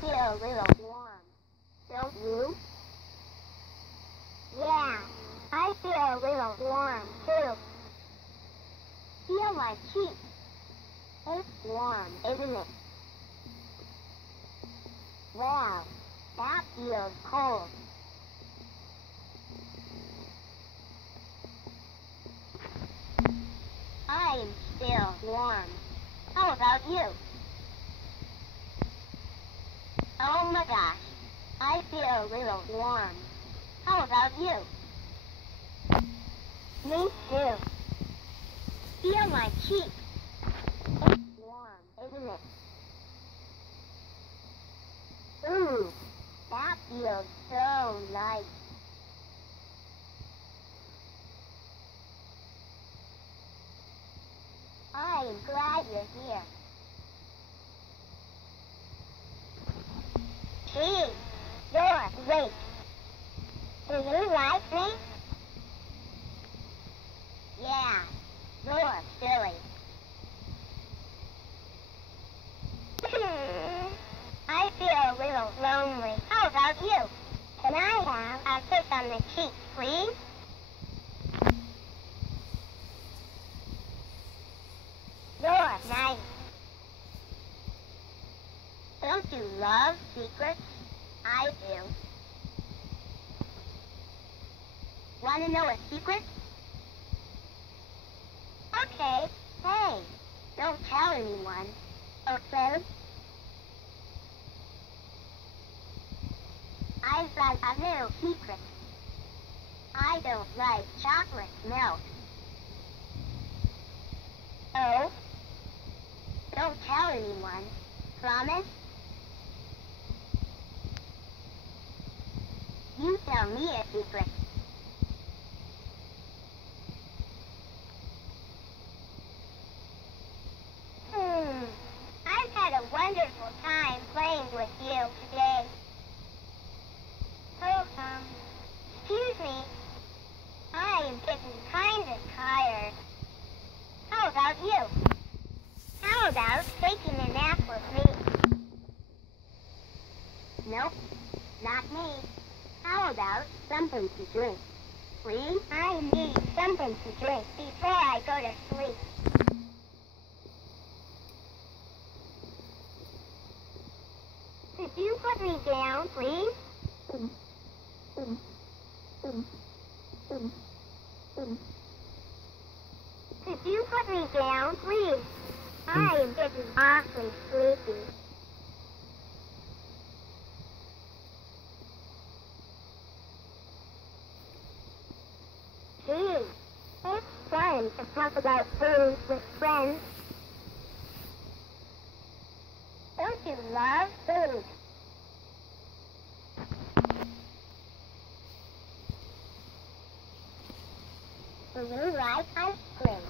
feel a little warm. Don't you? Yeah, I feel a little warm, too. Feel my cheek. It's warm, isn't it? Wow, that feels cold. I'm still warm. How about you? Oh my gosh, I feel a little warm. How about you? Me too. Feel my cheek. It's warm, isn't it? Ooh, that feels so nice. I'm glad you're here. Gee, you're great. Do you like me? Yeah, you're silly. I feel a little lonely. How about you? Can I have a kiss on the cheek, please? You're nice. Don't you love secrets? I do. Want to know a secret? Okay. Hey, don't tell anyone. Okay? I've got a little secret. I don't like chocolate milk. Oh? Don't tell anyone. Promise? You tell me a secret. I've had a wonderful time playing with you today. Oh, excuse me. I am getting kind of tired. How about you? How about taking a nap with me? Nope, not me. How about something to drink? Please? I need something to drink before I go to sleep. Could you put me down, please? Could you put me down, please? I am getting awfully sleepy. Gee, it's fun to talk about food with friends. Don't you love food? Do you like ice cream?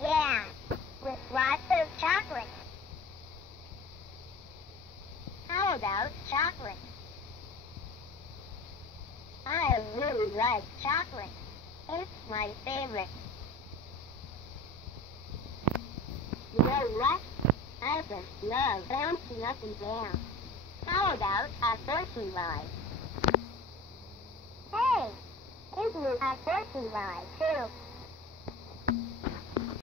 Yeah, with lots of chocolate. How about chocolate? I really like chocolate. It's my favorite. You know what? I just love bouncing up and down. How about a fortune ride? Hey, isn't it a fortune ride, too?